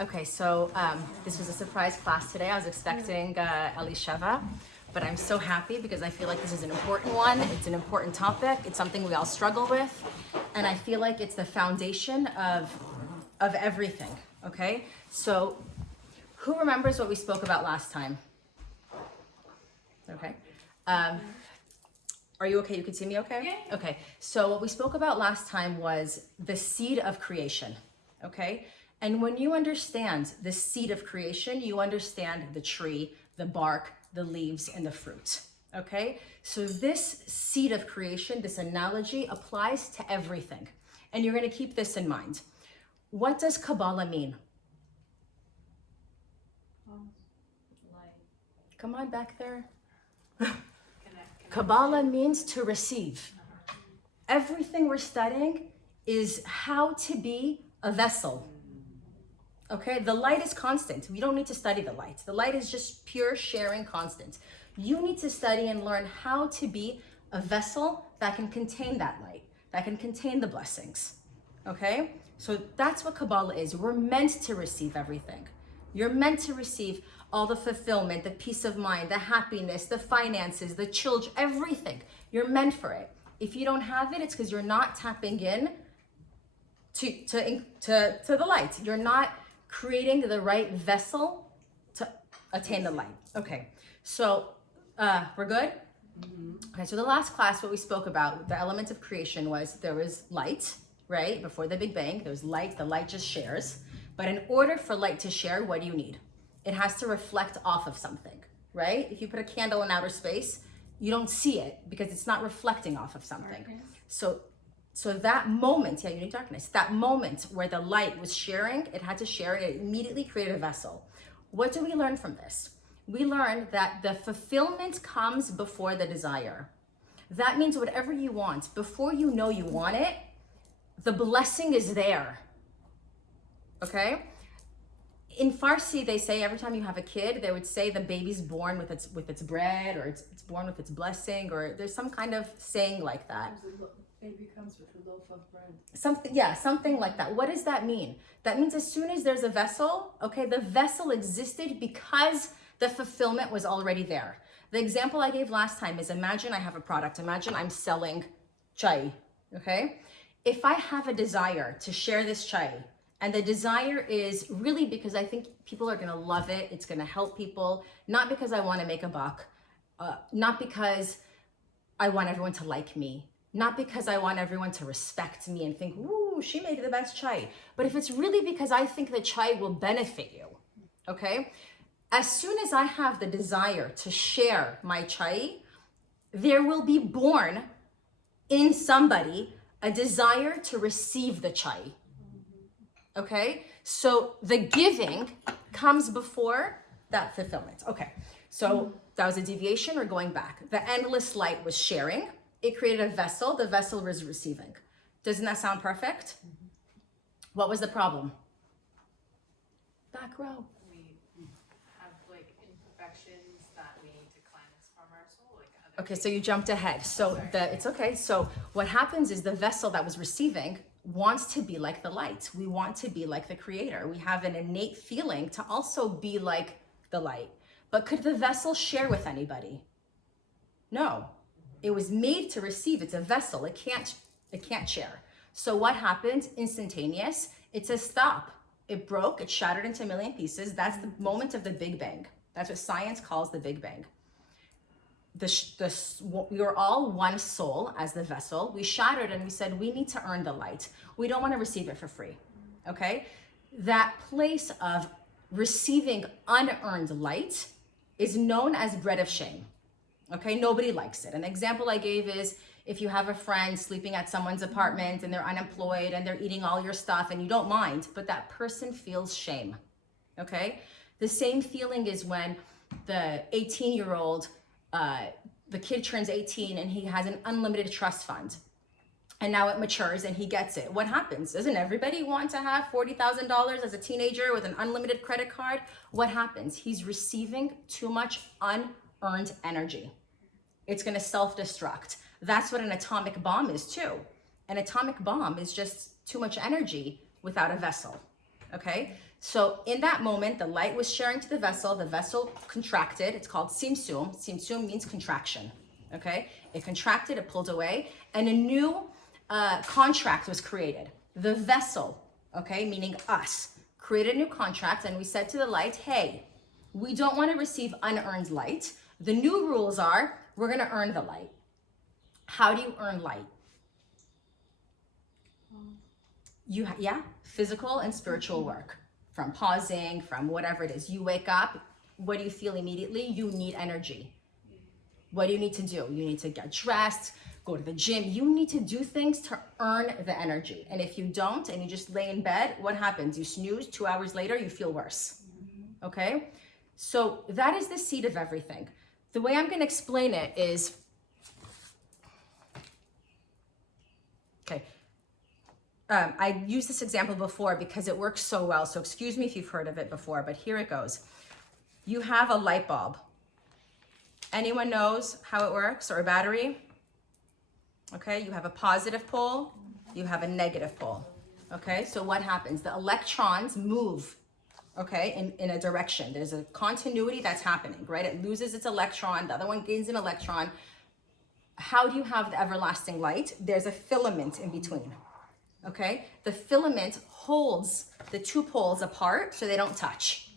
Okay, so this was a surprise class today. I was expecting Elisheva, but I'm so happy because I feel like this is an important one. It's an important topic. It's something we all struggle with, and I feel like it's the foundation of everything. Okay, so who remembers what we spoke about last time? Okay. Are you okay? You can see me okay? Yeah. Okay, so what we spoke about last time was the seed of creation, okay? And when you understand the seed of creation, you understand the tree, the bark, the leaves, and the fruit, okay? So this seed of creation, this analogy applies to everything. And you're gonna keep this in mind. What does Kabbalah mean? Come on back there. Kabbalah means to receive. Everything we're studying is how to be a vessel. Okay, the light is constant. We don't need to study the light. The light is just pure sharing constant. You need to study and learn how to be a vessel that can contain that light, that can contain the blessings. Okay, so that's what Kabbalah is. We're meant to receive everything. You're meant to receive all the fulfillment, the peace of mind, the happiness, the finances, the children, everything. You're meant for it. If you don't have it, it's because you're not tapping in to the light. You're not creating the right vessel to attain the light. Okay, so we're good? Okay, so the last class, what we spoke about, the element of creation was there was light, right? Before the Big Bang, there's light, the light just shares. But in order for light to share, what do you need? It has to reflect off of something, right? If you put a candle in outer space, you don't see it because it's not reflecting off of something. So that moment, yeah, you need darkness. That moment where the light was sharing, it had to share, it immediately created a vessel. What do we learn from this? We learn that the fulfillment comes before the desire. That means whatever you want, before you know you want it, the blessing is there. Okay? In Farsi, they say every time you have a kid, they would say the baby's born with its bread, or it's born with its blessing, or there's some kind of saying like that. Baby comes with a loaf of bread. Something like that. What does that mean? That means as soon as there's a vessel, okay, the vessel existed because the fulfillment was already there. The example I gave last time is, imagine I have a product. Imagine I'm selling chai, okay? If I have a desire to share this chai, and the desire is really because I think people are gonna love it, it's gonna help people, not because I wanna make a buck, not because I want everyone to like me, not because I want everyone to respect me and think, ooh, she made the best chai, but if it's really because I think the chai will benefit you, okay? As soon as I have the desire to share my chai, there will be born in somebody a desire to receive the chai. Okay, so the giving comes before that fulfillment. Okay, so that was a deviation. We're going back. The endless light was sharing. It created a vessel. The vessel was receiving. Doesn't that sound perfect? What was the problem? Back row. We have like imperfections that we need to cleanse from our soul. Like Okay, so you jumped ahead. So it's okay. So what happens is the vessel that was receiving wants to be like the light. We want to be like the creator. We have an innate feeling to also be like the light. But could the vessel share with anybody? No. It was made to receive. It's a vessel. It can't share. So what happened? Instantaneous. It says stop. It broke. It shattered into a million pieces. That's the moment of the Big Bang. That's what science calls the Big Bang. We were all one soul as the vessel. We shattered and we said, we need to earn the light. We don't want to receive it for free, okay? That place of receiving unearned light is known as bread of shame, okay? Nobody likes it. An example I gave is if you have a friend sleeping at someone's apartment and they're unemployed and they're eating all your stuff and you don't mind, but that person feels shame, okay? The same feeling is when the 18-year-old the kid turns 18 and he has an unlimited trust fund, and now it matures and he gets it. What happens? Doesn't everybody want to have $40,000 as a teenager with an unlimited credit card? What happens? He's receiving too much unearned energy. It's going to self-destruct. That's what an atomic bomb is too. An atomic bomb is just too much energy without a vessel. Okay, so in that moment, the light was sharing to the vessel contracted. It's called simsum. Simsum means contraction. Okay, it contracted, it pulled away, and a new contract was created. The vessel, okay, meaning us, created a new contract, and we said to the light, hey, we don't want to receive unearned light. The new rules are we're going to earn the light. How do you earn light? Physical and spiritual work, from pausing, from whatever it is. You wake up, what do you feel immediately? You need energy. What do you need to do? You need to get dressed, go to the gym. You need to do things to earn the energy. And if you don't, and you just lay in bed, what happens? You snooze, 2 hours later, you feel worse. Okay? So that is the seed of everything. The way I'm going to explain it is, okay, I used this example before because it works so well. So excuse me if you've heard of it before, but here it goes. You have a light bulb. Anyone knows how it works, or a battery? Okay, you have a positive pole, you have a negative pole. Okay, so what happens? The electrons move, okay, in a direction. There's a continuity that's happening, right? It loses its electron, the other one gains an electron. How do you have the everlasting light? There's a filament in between, okay? The filament holds the two poles apart so they don't touch.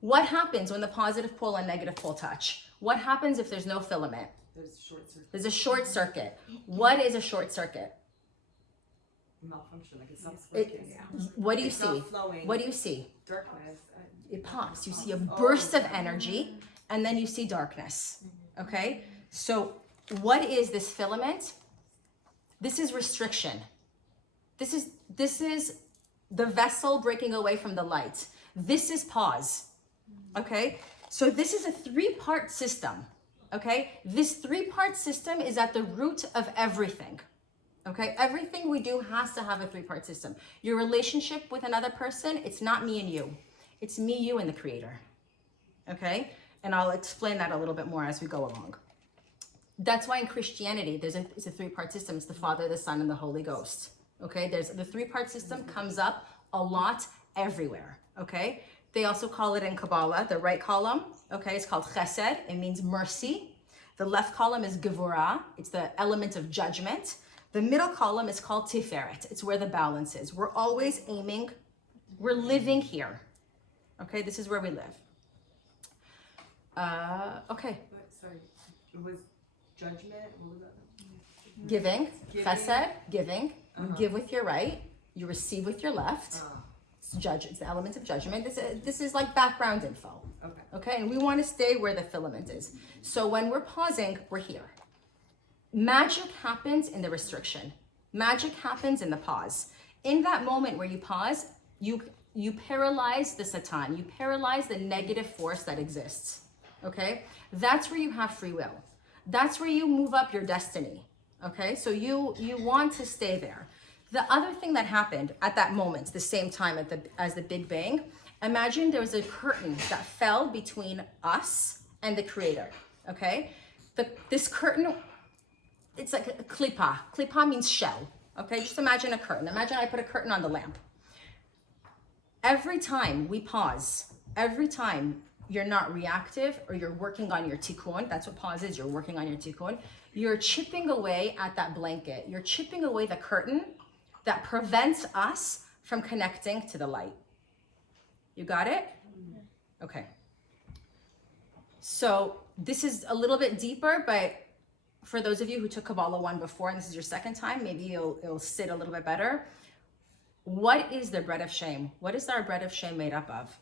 What happens when the positive pole and negative pole touch? What happens if there's no filament? There's a short circuit. There's a short circuit. What is a short circuit? Malfunction, like it's not working. What do you It's see? not flowing. What do you see? Darkness. It pops. You see a burst of energy, and then you see darkness. Okay? So what is this filament? This is restriction. This is the vessel breaking away from the light. This is pause. Okay? So this is a 3-part system. Okay? This 3-part system is at the root of everything. Okay? Everything we do has to have a 3-part system. Your relationship with another person, it's not me and you. It's me, you, and the Creator. Okay? And I'll explain that a little bit more as we go along. That's why in Christianity, it's a 3-part system. It's the Father, the Son, and the Holy Ghost. Okay? The 3-part system comes up a lot everywhere. Okay? They also call it in Kabbalah, the right column, okay, it's called chesed. It means mercy. The left column is gevurah. It's the element of judgment. The middle column is called tiferet. It's where the balance is. We're always aiming, we're living here. Okay, this is where we live. Okay. Sorry, it was judgment. What was that? Giving, chesed, giving. You give with your right, you receive with your left. Judge, it's the element of judgment. This is like background info. Okay, and we want to stay where the filament is. So when we're pausing, we're here. Magic happens in the restriction. Magic happens in the pause. In that moment where you pause, you paralyze the Satan. You paralyze the negative force that exists. Okay, that's where you have free will. That's where you move up your destiny. Okay, so you want to stay there. The other thing that happened at that moment, the same time as the Big Bang, imagine there was a curtain that fell between us and the Creator, okay? This curtain, it's like a klipa. Klipa means shell, okay? Just imagine a curtain. Imagine I put a curtain on the lamp. Every time we pause, every time you're not reactive or you're working on your tikkun, that's what pause is, you're working on your tikkun, you're chipping away at that blanket. You're chipping away the curtain that prevents us from connecting to the light. You got it? Okay. So this is a little bit deeper, but for those of you who took Kabbalah 1 before, and this is your second time, maybe it'll sit a little bit better. What is the bread of shame? What is our bread of shame made up of?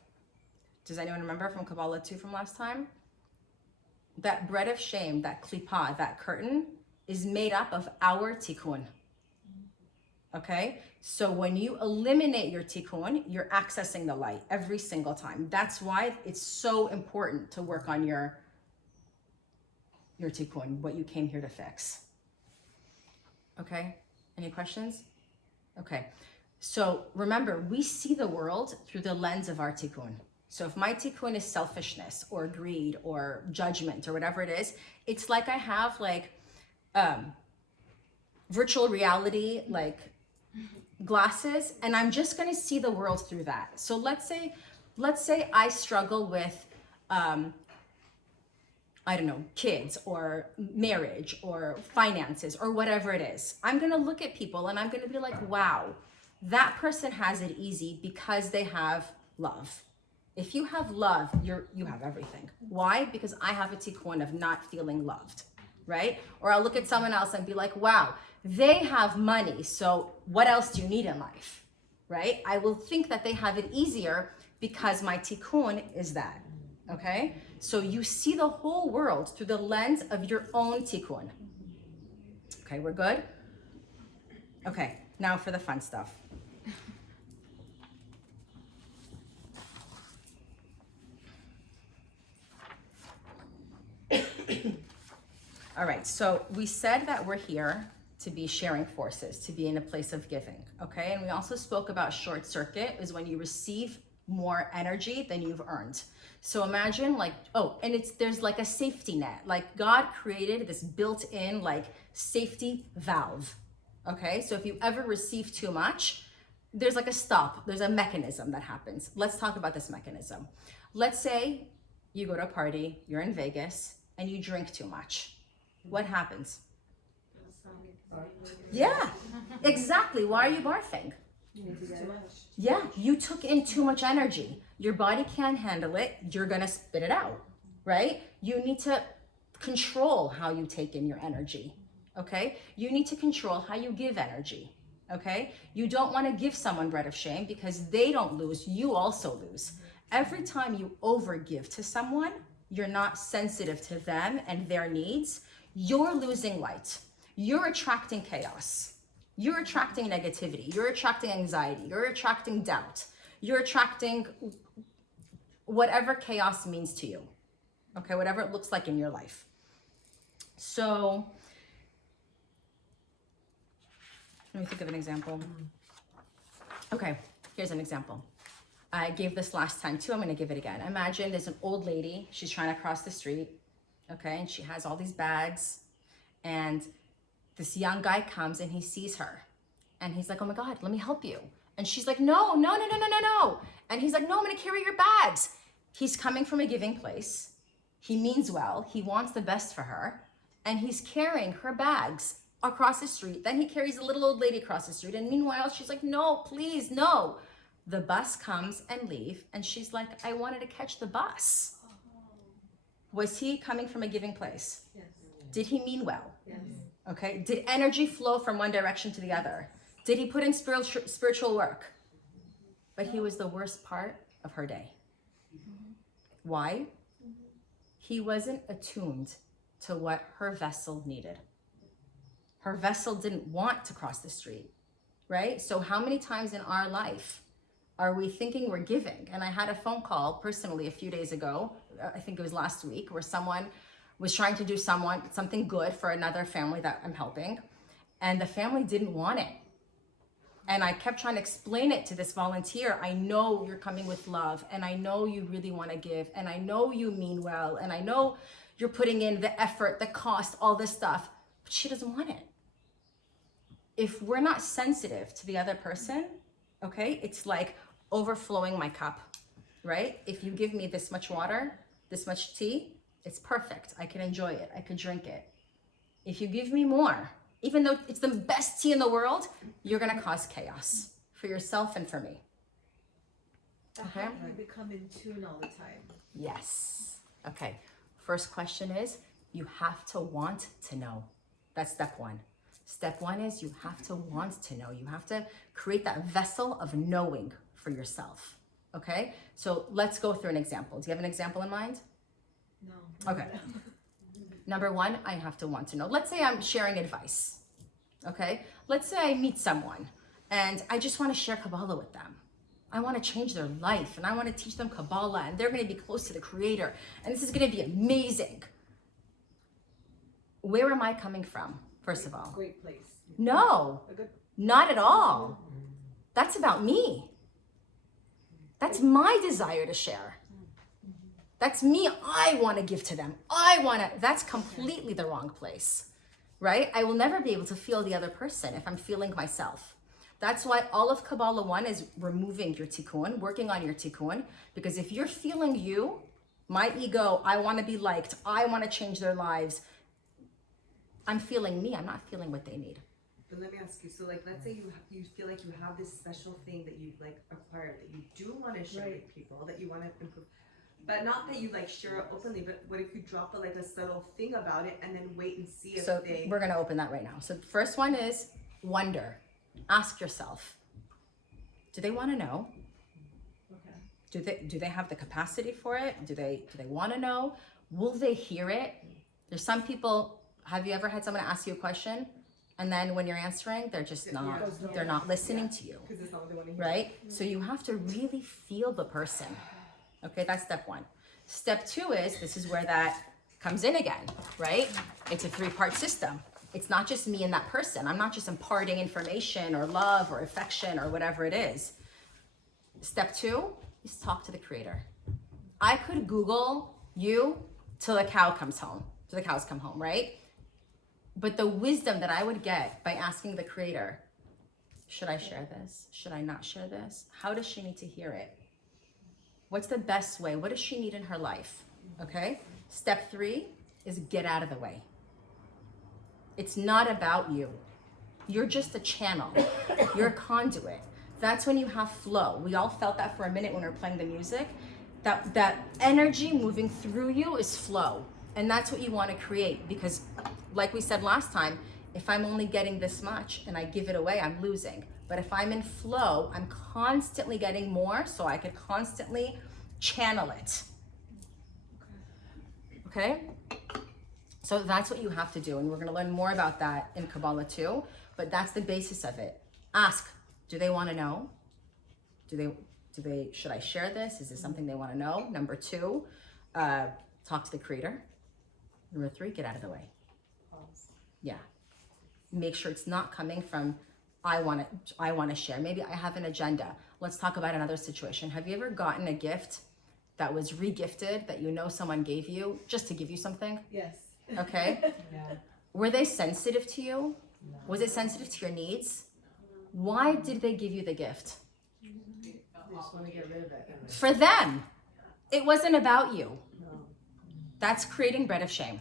Does anyone remember from Kabbalah 2 from last time? That bread of shame, that klipa, that curtain, is made up of our tikkun. Okay, so when you eliminate your tikkun, you're accessing the light every single time. That's why it's so important to work on your tikkun, what you came here to fix. Okay, any questions? Okay, so remember, we see the world through the lens of our tikkun. So if my tikkun is selfishness or greed or judgment or whatever it is, it's like I have like virtual reality, like glasses, and I'm just going to see the world through that. So let's say I struggle with, I don't know, kids or marriage or finances or whatever it is. I'm going to look at people and I'm going to be like, wow, that person has it easy because they have love. If you have love, you have everything. Why? Because I have a tikkun of not feeling loved, right? Or I'll look at someone else and be like, wow, they have money, so what else do you need in life, right? I will think that they have it easier because my tikkun is that, okay? So you see the whole world through the lens of your own tikkun. Okay, we're good? Okay, now for the fun stuff. All right, so we said that we're here to be sharing forces, to be in a place of giving, okay? And we also spoke about short circuit is when you receive more energy than you've earned. So imagine like, there's like a safety net. Like God created this built-in like safety valve, okay? So if you ever receive too much, there's like a stop, there's a mechanism that happens. Let's talk about this mechanism. Let's say you go to a party, you're in Vegas, and you drink too much. What happens? Yeah, exactly. Why are you barfing? Yeah, you took in too much energy. Your body can't handle it. You're gonna spit it out, right? You need to control how you take in your energy, okay? You need to control how you give energy, okay? You don't wanna give someone bread of shame because they don't lose, you also lose. Every time you overgive to someone, you're not sensitive to them and their needs, you're losing light. You're attracting chaos. You're attracting negativity. You're attracting anxiety. You're attracting doubt. You're attracting whatever chaos means to you. Okay, whatever it looks like in your life. So, let me think of an example. Okay, here's an example. I gave this last time too, I'm gonna give it again. Imagine there's an old lady, she's trying to cross the street, okay, and she has all these bags, and this young guy comes and he sees her, and he's like, oh my God, let me help you. And she's like, no. And he's like, no, I'm gonna carry your bags. He's coming from a giving place. He means well, he wants the best for her, and he's carrying her bags across the street. Then he carries a little old lady across the street, and meanwhile, she's like, no, please, no. The bus comes and leaves, and she's like, I wanted to catch the bus. Was he coming from a giving place? Yes. Did he mean well? Yes. Okay. Did energy flow from one direction to the other? Did he put in spiritual work? But he was the worst part of her day. Why? He wasn't attuned to what her vessel needed. Her vessel didn't want to cross the street, right? So how many times in our life are we thinking we're giving? And I had a phone call personally a few days ago, I think it was last week, where someone was trying to do something good for another family that I'm helping, and the family didn't want it. And I kept trying to explain it to this volunteer. I know you're coming with love, and I know you really want to give, and I know you mean well, and I know you're putting in the effort, the cost, all this stuff, but she doesn't want it. If we're not sensitive to the other person, okay, it's like overflowing my cup, right? If you give me this much water, this much tea, it's perfect. I can enjoy it. I can drink it. If you give me more, even though it's the best tea in the world, you're gonna cause chaos for yourself and for me. Okay. How do we become in tune all the time? Yes. Okay. First question is, you have to want to know. That's step one. Step one is you have to want to know. You have to create that vessel of knowing for yourself. Okay? So let's go through an example. Do you have an example in mind? No. Okay. Number one, I have to want to know. Let's say I'm sharing advice. Okay? Let's say I meet someone and I just want to share Kabbalah with them. I want to change their life and I want to teach them Kabbalah and they're going to be close to the Creator and this is going to be amazing. Where am I coming from, first of all? Great place. No, not at all. That's about me. That's my desire to share. That's me. I want to give to them. That's completely the wrong place, right? I will never be able to feel the other person if I'm feeling myself. That's why all of Kabbalah 1 is removing your tikkun, working on your tikkun. Because if you're feeling you, my ego, I want to be liked, I want to change their lives, I'm feeling me, I'm not feeling what they need. But let me ask you, so like, let's say you feel like you have this special thing that you've like acquired, that you do want to share with people, that you want to improve, but not that you like share it openly, but what if you drop like a subtle thing about it and then wait and see if So they... we're going to open that right now. So the first one is wonder. Ask yourself, do they want to know? Okay. Do they have the capacity for it? Do they want to know? Will they hear it? There's some people, have you ever had someone ask you a question and then when you're answering, they're just not, they're not listening to you, Because it's not what they want to hear. right? So you have to really feel the person. Okay, that's step one. Step two is, this is where that comes in again, right? It's a three-part system. It's not just me and that person. I'm not just imparting information or love or affection or whatever it is. Step two is talk to the creator. I could Google you till the cow comes home, till the cows come home, right? But the wisdom that I would get by asking the creator, should I share this? Should I not share this? How does she need to hear it? What's the best way? What does she need in her life? Okay? Step three is get out of the way. It's not about you. You're just a channel. You're a conduit. That's when you have flow. We all felt that for a minute when we were playing the music. That energy moving through you is flow. And that's what you want to create, because like we said last time, if I'm only getting this much and I give it away, I'm losing. But if I'm in flow, I'm constantly getting more, so I could constantly channel it. Okay? So that's what you have to do, and we're going to learn more about that in Kabbalah too, but that's the basis of it. Ask, do they want to know? Should I share this? Is this something they want to know? Number two, talk to the creator. Number three, get out of the way. Yeah. Make sure it's not coming from, I want to share. Maybe I have an agenda. Let's talk about another situation. Have you ever gotten a gift that was re-gifted that you know someone gave you just to give you something? Yes. Okay. Yeah. Were they sensitive to you? No. Was it sensitive to your needs? Why did they give you the gift? They just want to get rid of it. For them. It wasn't about you. No. That's creating bread of shame.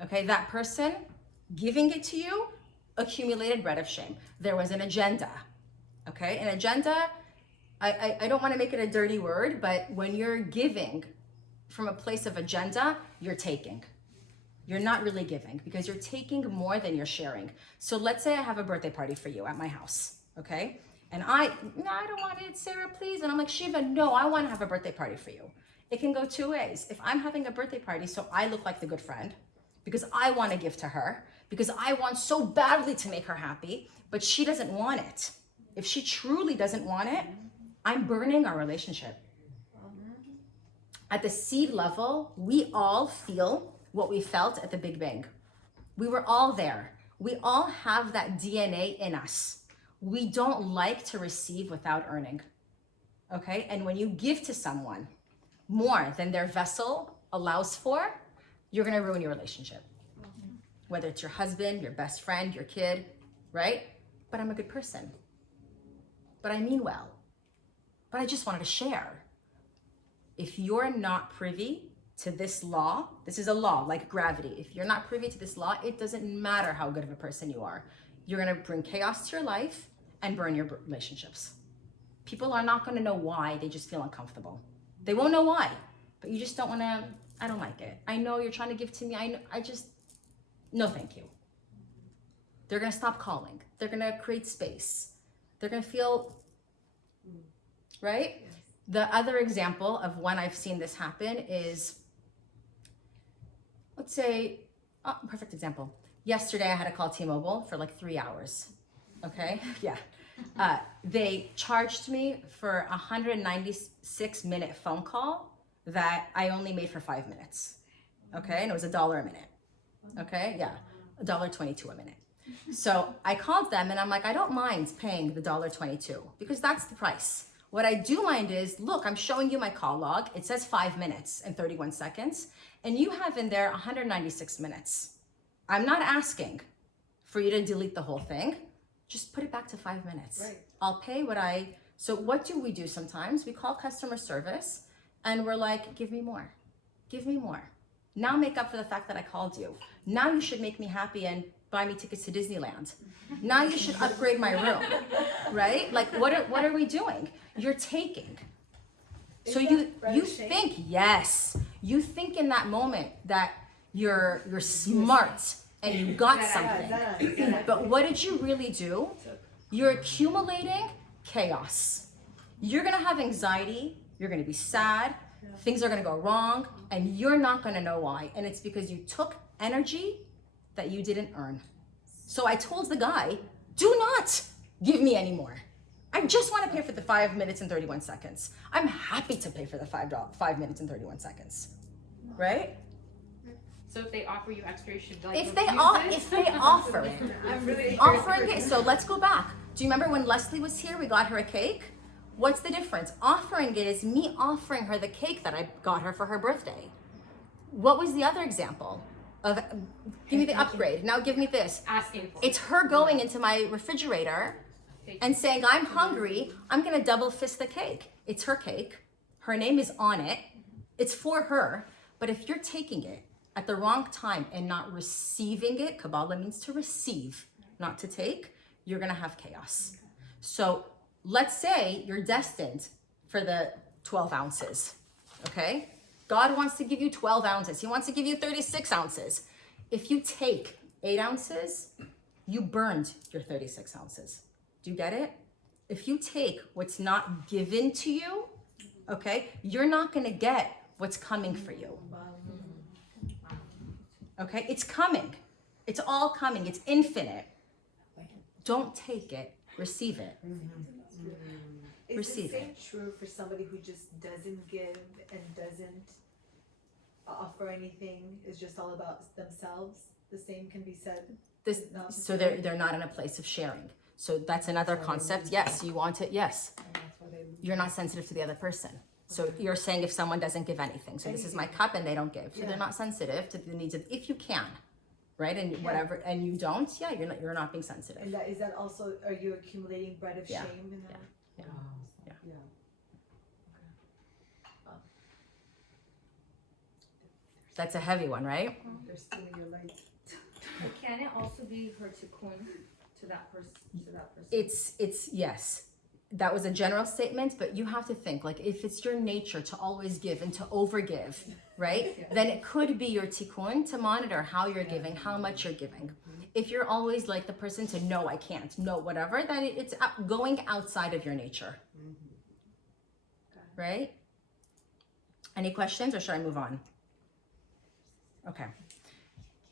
Okay, that person giving it to you accumulated bread of shame. There was an agenda. Okay, an agenda, I don't want to make it a dirty word, but when you're giving from a place of agenda, you're taking. You're not really giving, because you're taking more than you're sharing. So let's say I have a birthday party for you at my house, okay? And no, I don't want it, Sarah, please. And I'm like, Shiva, no, I want to have a birthday party for you. It can go two ways. If I'm having a birthday party so I look like the good friend, because I want to give to her, because I want so badly to make her happy, but she doesn't want it. If she truly doesn't want it, I'm burning our relationship. At the seed level, we all feel what we felt at the Big Bang. We were all there. We all have that DNA in us. We don't like to receive without earning. Okay? And when you give to someone more than their vessel allows for, you're gonna ruin your relationship. Whether it's your husband, your best friend, your kid, right? But I'm a good person. But I mean well. But I just wanted to share. If you're not privy to this law, this is a law like gravity. If you're not privy to this law, it doesn't matter how good of a person you are. You're gonna bring chaos to your life and burn your relationships. People are not gonna know why, they just feel uncomfortable. They won't know why, but you just don't wanna, I don't like it. I know you're trying to give to me, no thank you. They're gonna stop calling. They're gonna create space. They're gonna feel, right? The other example of when I've seen this happen is, let's say, perfect example. Yesterday I had to call T-Mobile for like 3 hours, okay? Yeah. They charged me for a 196-minute phone call that I only made for 5 minutes, okay? And it was $1 a minute, okay? Yeah, $1.22 a minute. So I called them and I'm like, I don't mind paying the $1.22 because that's the price. What I do mind is, look, I'm showing you my call log. It says 5 minutes and 31 seconds, and you have in there 196 minutes. I'm not asking for you to delete the whole thing. just put it back to 5 minutes. Right. I'll pay so what do we do sometimes? We call customer service and we're like, give me more. Give me more. Now make up for the fact that I called you. Now you should make me happy and buy me tickets to Disneyland. Now you should upgrade my room, right? Like what are we doing? You're taking. So you think, yes, you think in that moment that you're smart and you got something. But what did you really do? You're accumulating chaos. You're gonna have anxiety, you're gonna be sad, things are gonna go wrong, and you're not gonna know why. And it's because you took energy that you didn't earn. So I told the guy, do not give me any more. I just want to pay for the 5 minutes and 31 seconds. I'm happy to pay for the $5 minutes and 31 seconds, right? So if they offer you extra, you should like If they offer it, I'm really offering it. So let's go back. Do you remember when Leslie was here? We got her a cake. What's the difference? Offering it is me offering her the cake that I got her for her birthday. What was the other example of? Give me the upgrade. Now give me this. asking for. It's her going into my refrigerator and saying, I'm hungry, I'm gonna double fist the cake. It's her cake, her name is on it, it's for her. But if you're taking it at the wrong time and not receiving it, Kabbalah means to receive, not to take, you're gonna have chaos. So let's say you're destined for the 12 ounces, okay? God wants to give you 12 ounces. He wants to give you 36 ounces. If you take 8 ounces, you burned your 36 ounces. Do you get it? If you take what's not given to you, okay, you're not gonna get what's coming for you. Okay, it's coming. It's all coming. It's infinite. Don't take it, receive it. Is Receive the same true for somebody who just doesn't give and doesn't offer anything, is just all about themselves? The same can be said. So they're not in a place of sharing. So that's another concept. Yes, you want it. Yes, you're not sensitive to the other person. So you're saying if someone doesn't give anything, so this is my cup and they don't give, so they're not sensitive to the needs of, if you can, right? And whatever, and you don't, you're not being sensitive. And is that also, are you accumulating bread of shame in that? Yeah. That's a heavy one, right? They're stealing your light. But can it also be her tikkun to that person? It's yes. That was a general statement, but you have to think, like, if it's your nature to always give and to overgive, right? Then it could be your tikkun to monitor how you're giving, how much you're giving. If you're always like the person to no, I can't, no, whatever, then it's going outside of your nature. Right? Any questions, or should I move on? Okay.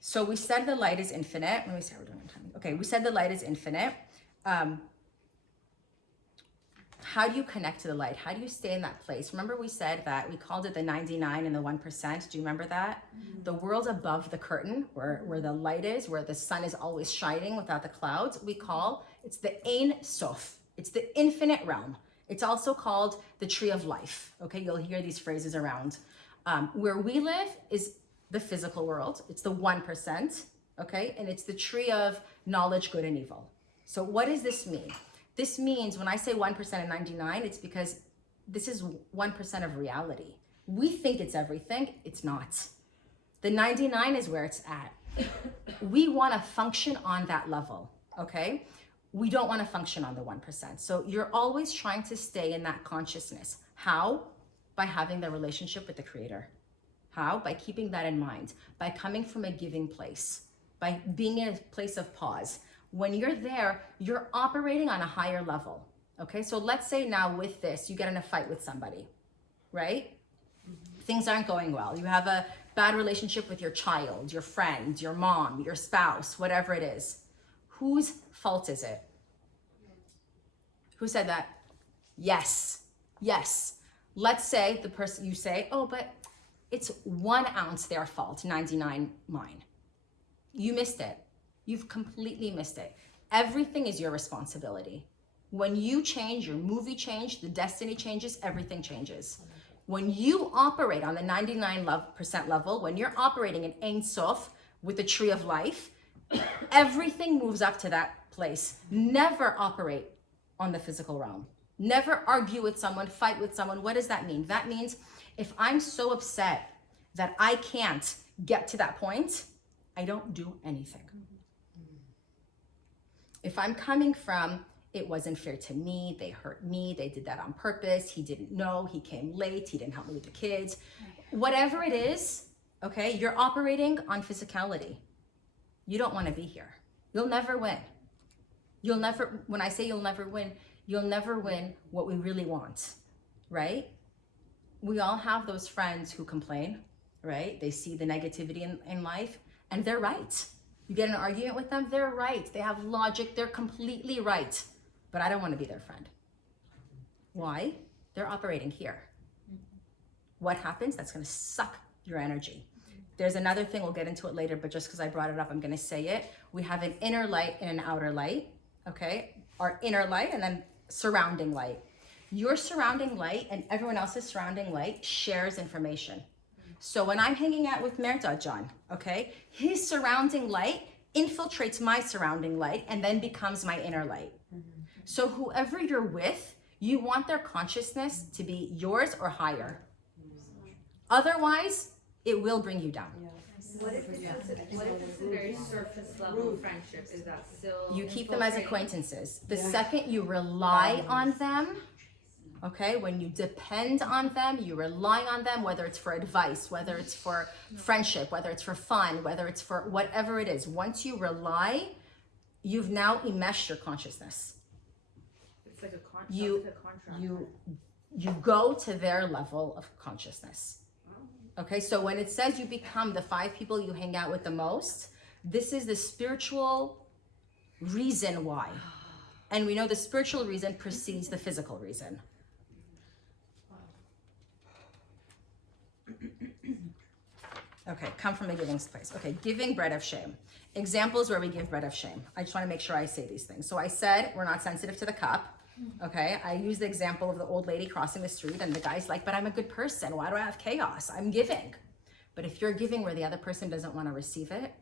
So we said the light is infinite. Let me see how we're doing on time. Okay, we said the light is infinite. How do you connect to the light? How do you stay in that place? Remember we said that we called it the 99 and the 1%. Do you remember that? The world above the curtain, where the light is, where the sun is always shining without the clouds, it's the Ein Sof. It's the infinite realm. It's also called the tree of life. Okay, you'll hear these phrases around. Where we live is the physical world. It's the 1%, okay? And it's the tree of knowledge, good and evil. So what does this mean? This means when I say 1% and 99, it's because this is 1% of reality. We think it's everything, it's not. The 99 is where it's at. We want to function on that level, okay? We don't want to function on the 1%. So you're always trying to stay in that consciousness. How? By having the relationship with the Creator. How? By keeping that in mind, by coming from a giving place, by being in a place of pause. When you're there, you're operating on a higher level, okay? So let's say now with this, you get in a fight with somebody, right? Things aren't going well. You have a bad relationship with your child, your friend, your mom, your spouse, whatever it is. Whose fault is it? Who said that? Yes. Let's say the person, you say, oh, but it's 1 ounce their fault, 99 mine. You missed it. You've completely missed it. Everything is your responsibility. When you change, your movie change, the destiny changes, everything changes. When you operate on the 99% level, when you're operating in Ein Sof with the tree of life, everything moves up to that place. Never operate on the physical realm. Never argue with someone, fight with someone. What does that mean? That means if I'm so upset that I can't get to that point, I don't do anything. If I'm coming from, it wasn't fair to me, they hurt me, they did that on purpose, he didn't know, he came late, he didn't help me with the kids. Whatever it is, okay, you're operating on physicality. You don't want to be here. You'll never win. You'll never, when I say you'll never win what we really want, right? We all have those friends who complain, right? They see the negativity in life, and they're right. You get in an argument with them, they're right. They have logic, they're completely right. But I don't want to be their friend. Why? They're operating here. What happens? That's going to suck your energy. There's another thing, we'll get into it later, but just because I brought it up, I'm going to say it. We have an inner light and an outer light, okay? Our inner light and then surrounding light. Your surrounding light and everyone else's surrounding light shares information. So when I'm hanging out with Merda John, okay, his surrounding light infiltrates my surrounding light and then becomes my inner light. So whoever you're with, you want their consciousness to be yours or higher. Otherwise, it will bring you down. What if it's a very surface level friendship? Is that still You keep them as acquaintances. The second you rely on them, okay, when you depend on them, you rely on them, whether it's for advice, whether it's for friendship, whether it's for fun, whether it's for whatever it is. Once you rely, you've now enmeshed your consciousness. it's like a contract? You go to their level of consciousness. Okay, so when it says you become the 5 people you hang out with the most, this is the spiritual reason why. And we know the spiritual reason precedes the physical reason. Okay, come from a giving place. Okay, giving bread of shame. Examples where we give bread of shame. I just want to make sure I say these things. So I said we're not sensitive to the cup. Okay, I used the example of the old lady crossing the street and the guy's like, but I'm a good person. Why do I have chaos? I'm giving. But if you're giving where the other person doesn't want to receive it,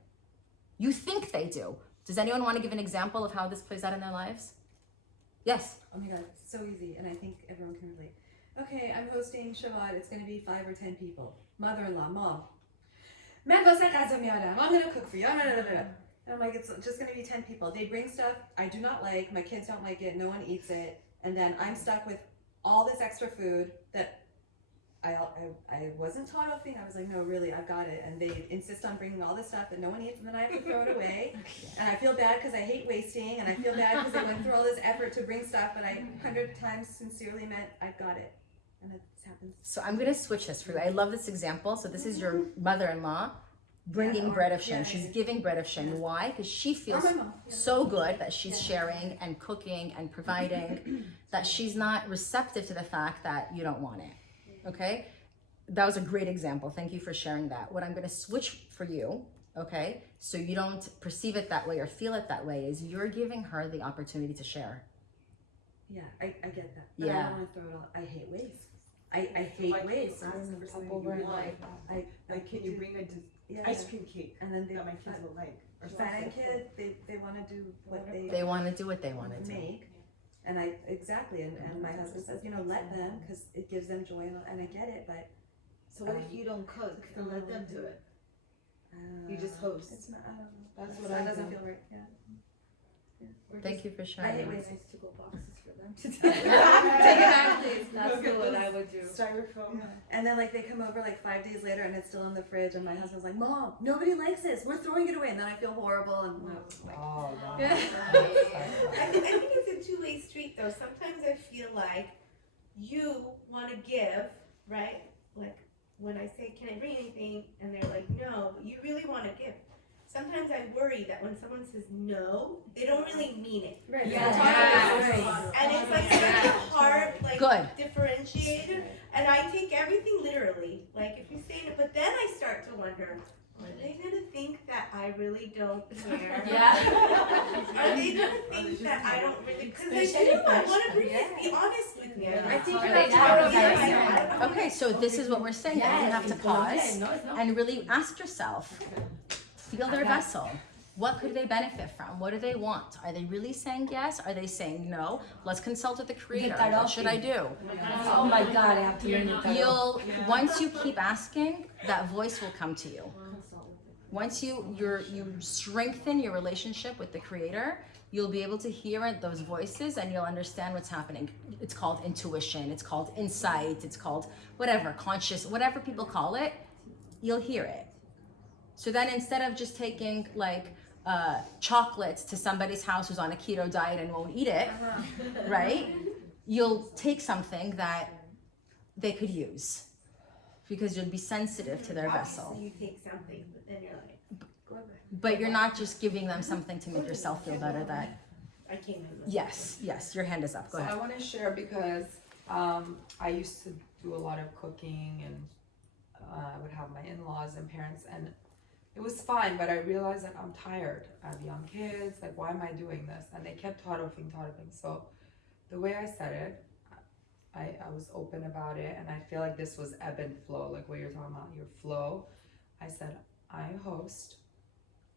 you think they do. Does anyone want to give an example of how this plays out in their lives? Yes. Oh my god, it's so easy, and I think everyone can relate. Okay, I'm hosting Shabbat. It's gonna be 5 or 10 people. Mother-in-law, mom. من واسه غذا میارم. I'm gonna cook for you. And I'm like, it's just gonna be 10 people. They bring stuff I do not like. My kids don't like it. No one eats it. And then I'm stuck with all this extra food that I wasn't taught of thing. I was like, no, really, I've got it. And they insist on bringing all this stuff that no one eats, and then I have to throw it away. And I feel bad because I hate wasting, and I feel bad because they went through all this effort to bring stuff, but I 100 times sincerely meant I've got it. And it happens. So I'm gonna switch this for you. I love this example. So this is your mother-in-law bringing bread of shame. She's giving bread of shame. Why? Because she feels so good that she's sharing and cooking and providing that she's not receptive to the fact that you don't want it. Okay? That was a great example. Thank you for sharing that. What I'm going to switch for you, okay, so you don't perceive it that way or feel it that way, is you're giving her the opportunity to share. Yeah, I get that. But Yeah. I don't want to throw it all. I hate waste. I hate waste. Like, can you bring ice cream cake and then they that my kids will like? Or fat kid, they want to do what They want to do what they want to do. make. And and my husband says, let them, because it gives them joy, and I get it, but So what if you don't cook and let them do it? You just host. It's not, I don't know. That's what That I doesn't do. feel right. Yeah. Thank you for I sharing. hate that. waste. Nice to go boxes for them to Take it out, please. That's what I would do. Styrofoam. And then they come over 5 days later and it's still in the fridge, and my husband's like, Mom, nobody likes this. We're throwing it away. And then I feel horrible, and Oh, wow. I think it's a two-way street though. Sometimes I feel like you want to give, right? Like when I say, can I bring anything? And they're like, no, but you really want to give. Sometimes I worry that when someone says no, they don't really mean it. Right. Yes. And it's like such a hard Good. differentiator. And I take everything literally. Like if you say it, but then I start to wonder, are they gonna think that I really don't care? Are they gonna think that I don't really? Because I want to be honest with you. I think Are you they have to not? Okay, so this is what we're saying. You have to pause and really ask yourself, feel their vessel. What could they benefit from? What do they want? Are they really saying yes? Are they saying no? Let's consult with the creator. What should I do? Oh my God, I have to learn it. Once you keep asking, that voice will come to you. Once you strengthen your relationship with the creator, you'll be able to hear those voices and you'll understand what's happening. It's called intuition, it's called insight, it's called whatever, conscious, whatever people call it, you'll hear it. So then instead of just taking like chocolates to somebody's house who's on a keto diet and won't eat it, right? You'll take something that they could use because you'll be sensitive to their vessel. Obviously you take something, but then you're like, But you're not just giving them something to make yourself feel better that, I came in with yes, your hand is up, go So ahead. I want to share because I used to do a lot of cooking and I would have my in-laws and parents and it was fine, but I realized that I'm tired. I have young kids, like why am I doing this? And they kept toddling. So the way I said it, I was open about it and I feel like this was ebb and flow, like what you're talking about, your flow. I said, I host,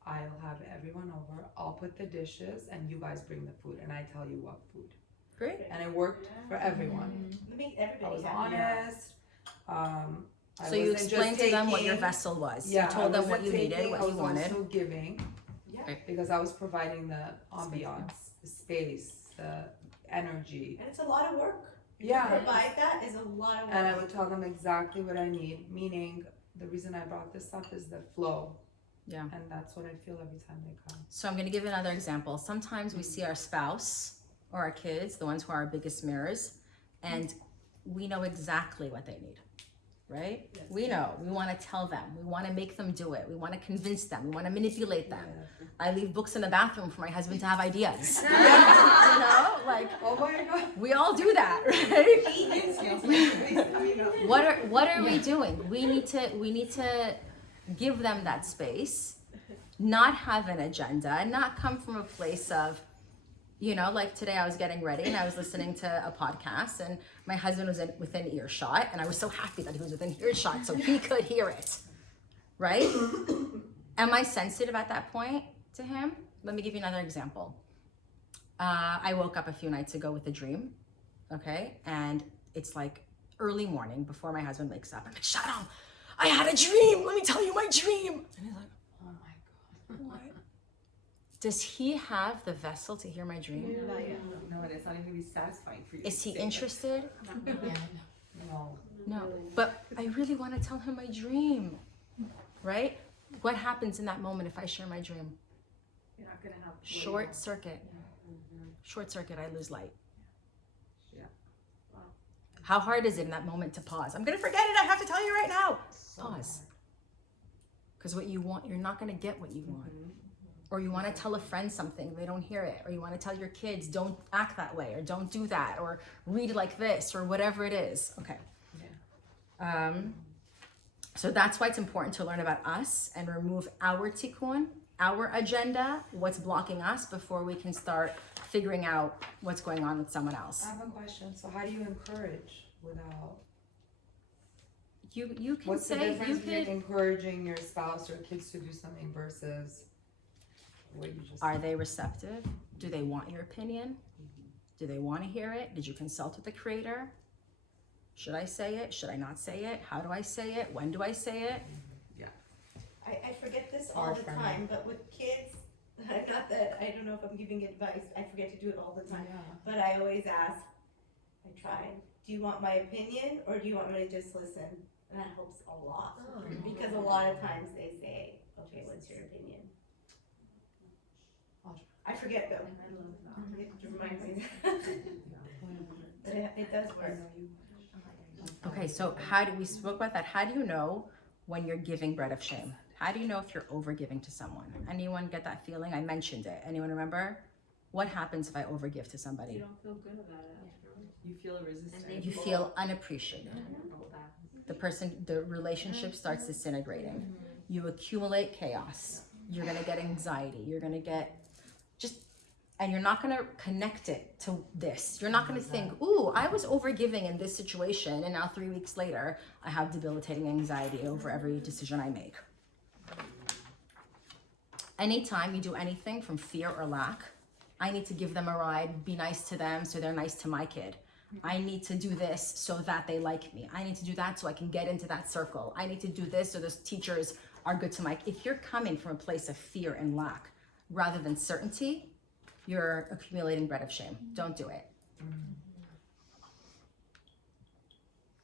I'll have everyone over, I'll put the dishes and you guys bring the food and I tell you what food. Great. And it worked for everyone. it. Make I everybody was happy. honest. I So you wasn't just explained to them what your taking- vessel was. Yeah, You told I them what you wasn't needed, taking, what I you was wanted. also giving, Yeah. because I was providing the ambiance, the space, the energy. And it's a lot of work. Yeah. To provide that is a lot of work. And I would tell them exactly what I need, meaning the reason I brought this up is the flow. Yeah. And that's what I feel every time they come. So I'm going to give you another example. Sometimes we see our spouse or our kids, the ones who are our biggest mirrors, and we know exactly what they need, right? We know. We want to tell them. We want to make them do it. We want to convince them. We want to manipulate them. I leave books in the bathroom for my husband to have ideas. You know, like Oh my God. we all do that, right? What are we doing? We need to give them that space, not have an agenda, not come from a place of, you know, like today I was getting ready and I was listening to a podcast and my husband was within earshot and I was so happy that he was within earshot so he could hear it, right? Am I sensitive at that point to him? Let me give you another example. I woke up a few nights ago with a dream, okay? And it's like early morning before my husband wakes up. I'm like, Sharon, I had a dream. Let me tell you my dream. And he's like, oh my God, what? Does he have the vessel to hear my dream? No, and it's not even gonna be satisfying for you. Is to he say interested? No. No. But I really want to tell him my dream, right? What happens in that moment if I share my dream? You're not gonna have. Short circuit. Short circuit, I lose light. Yeah. How hard is it in that moment to pause? I'm gonna forget it, I have to tell you right now. Pause. Because what you want, you're not gonna get what you want. Or you wanna tell a friend something, they don't hear it. Or you wanna tell your kids, don't act that way, or don't do that, or read like this, or whatever it is. Okay. So that's why it's important to learn about us and remove our tikkun, our agenda, what's blocking us before we can start figuring out what's going on with someone else. I have a question. So how do you encourage without? You can What's the say, difference you between could, encouraging your spouse or kids to do something versus what you just are said? they receptive? Do they want your opinion? Do they want to hear it? Did you consult with the creator? Should I say it? Should I not say it? How do I say it? When do I say it? I forget this all Hard the for me. time, but with kids, not that, I don't know if I'm giving advice, I forget to do it all the time. But I always ask, I try, do you want my opinion or do you want me to just listen? And that helps a lot. Because a lot of times they say, okay, what's your opinion? I forget though. You have to remind me. But it does work. Okay, so we spoke about that. How do you know when you're giving bread of shame? How do you know if you're overgiving to someone? Anyone get that feeling? I mentioned it. Anyone remember? What happens if I overgive to somebody? You don't feel good about it afterwards. You feel resistance. You feel unappreciated. The relationship starts disintegrating. You accumulate chaos. You're gonna get anxiety. You're gonna get and you're not gonna connect it to this. You're not gonna think, ooh, I was overgiving in this situation, and now 3 weeks later, I have debilitating anxiety over every decision I make. Anytime you do anything from fear or lack, I need to give them a ride, be nice to them so they're nice to my kid. I need to do this so that they like me. I need to do that so I can get into that circle. I need to do this so those teachers are good to my. If you're coming from a place of fear and lack rather than certainty, you're accumulating bread of shame. Don't do it.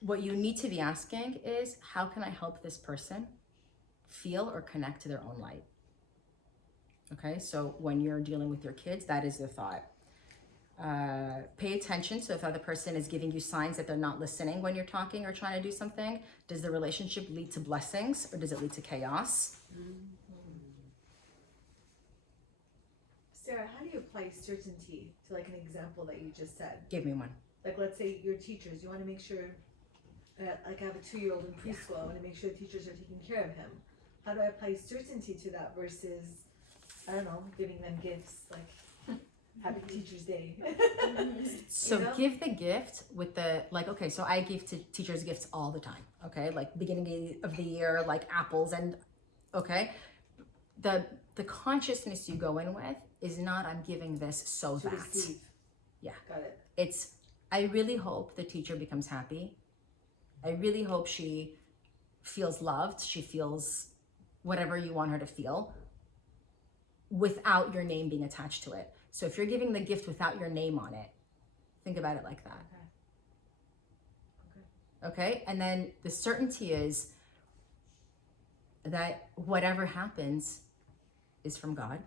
What you need to be asking is, how can I help this person feel or connect to their own light? Okay, so when you're dealing with your kids, that is the thought. Pay attention. So if the other person is giving you signs that they're not listening when you're talking or trying to do something, does the relationship lead to blessings or does it lead to chaos? Sarah, how do you apply certainty to like an example that you just said? Give me one. Like, let's say you're teachers, you want to make sure, like I have a 2-year-old in preschool, I want to make sure the teachers are taking care of him. How do I apply certainty to that versus, I don't know, giving them gifts, like Happy Teacher's Day? So You know? give the gift with the, like, okay, so I give to teachers gifts all the time, okay? Like beginning of the year, like apples and, okay? The consciousness you go in with is not, I'm giving this so To that. receive. Yeah. Got it. It's, I really hope the teacher becomes happy. I really hope she feels loved. She feels whatever you want her to feel without your name being attached to it. So if you're giving the gift without your name on it, think about it like that. Okay? And then the certainty is that whatever happens is from God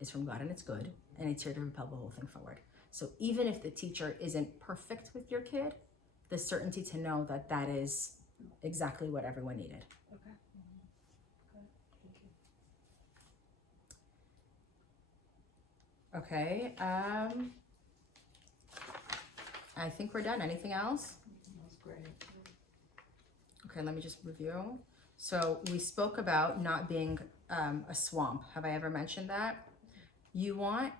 and it's good, and it's here to propel the whole thing forward. So even if the teacher isn't perfect with your kid, the certainty to know that that is exactly what everyone needed. Okay. Thank you. Okay, I think we're done. Anything else? That was great. Okay, let me just review. So we spoke about not being a swamp. Have I ever mentioned that? You want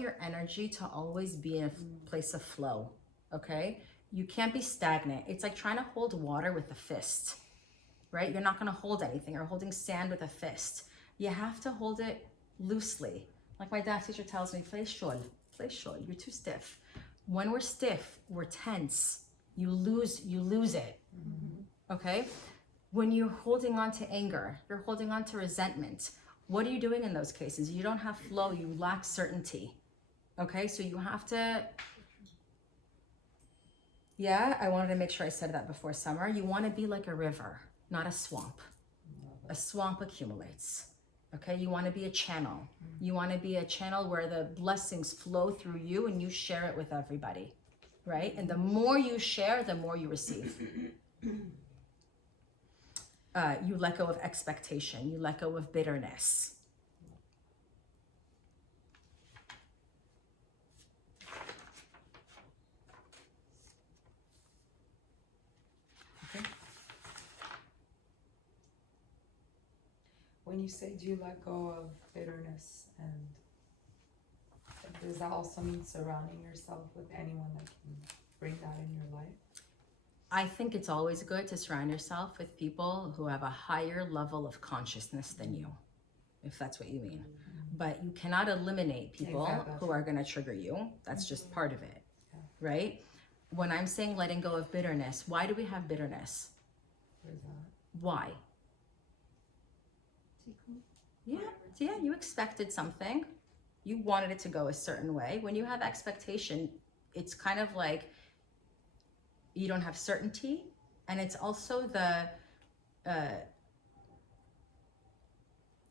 your energy to always be in a place of flow, okay? You can't be stagnant. It's like trying to hold water with a fist, right? You're not gonna hold anything, or holding sand with a fist. You have to hold it loosely. Like my dance teacher tells me, play shol, you're too stiff. When we're stiff, we're tense. You lose it, okay? When you're holding on to anger, you're holding on to resentment. What are you doing in those cases? You don't have flow, you lack certainty, okay? So you have to, yeah, I wanted to make sure I said that before summer. You wanna be like a river, not a swamp. A swamp accumulates, okay? You wanna be a channel. You wanna be a channel where the blessings flow through you and you share it with everybody, right? And the more you share, the more you receive. You let go of expectation. You let go of bitterness. Okay. When you say, do you let go of bitterness, and does that also mean surrounding yourself with anyone that can bring that in your life? I think it's always good to surround yourself with people who have a higher level of consciousness than you, if that's what you mean. But you cannot eliminate people who are going to trigger you. That's just part of it, right? When I'm saying letting go of bitterness, why do we have bitterness? What is that? Why? Yeah, you expected something. You wanted it to go a certain way. When you have expectation, it's kind of like you don't have certainty, and it's also